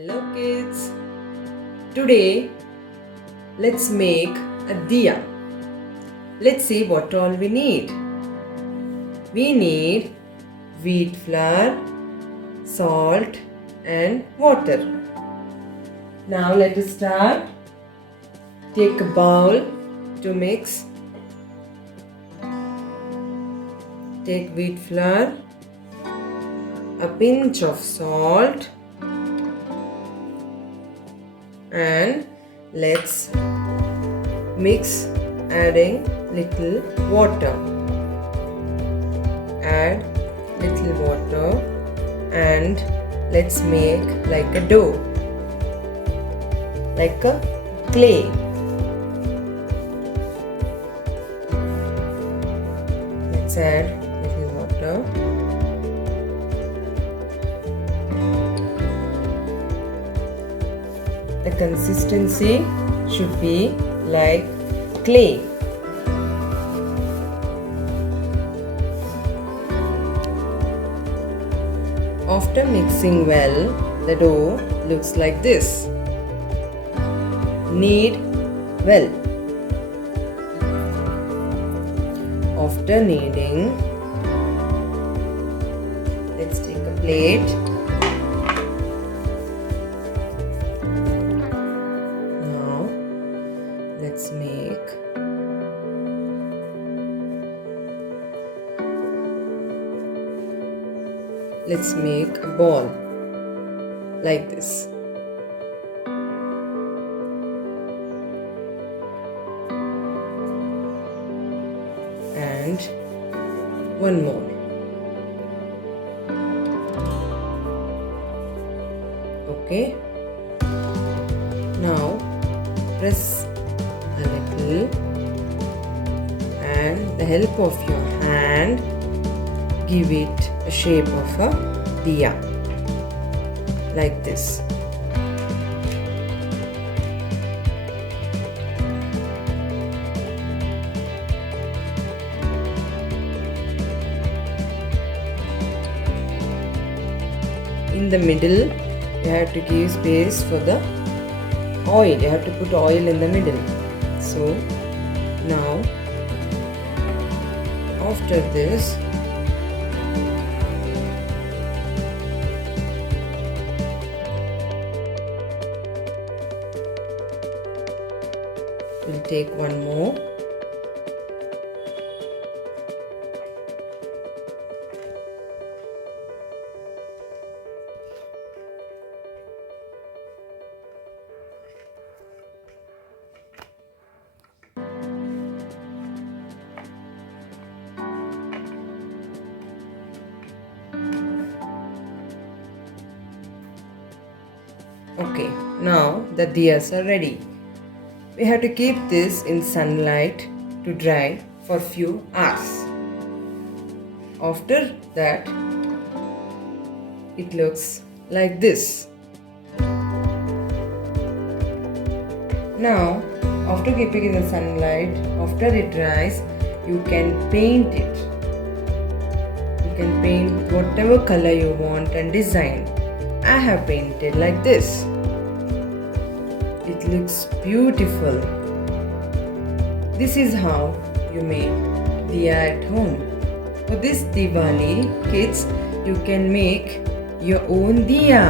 Hello kids, today let's make a diya. Let's see what all we need. We need wheat flour, salt and water. Now let us start. Take a bowl to mix. Take wheat flour, a pinch of salt and let's mix, adding little water. Add little water and let's make like a dough, like a clay. Let's add little water. The consistency should be like clay. After mixing well, the dough looks like this. Knead well. After kneading, let's take a plate. Now, let's make a ball like this. And one more. Okay. Now press a little and the help of your hand give it a shape of a diya like this. In the middle, you have to give space for the oil. You have to put oil in the middle. So now, after this, we'll take one more. Okay, now the diyas are ready. We have to keep this in sunlight to dry for few hours. After that, it looks like this. Now, after keeping in the sunlight, after it dries, you can paint it. You can paint whatever color you want and design. I have painted like this. It looks beautiful. This is how you make diya at home. For this Diwali, kids, you can make your own diya.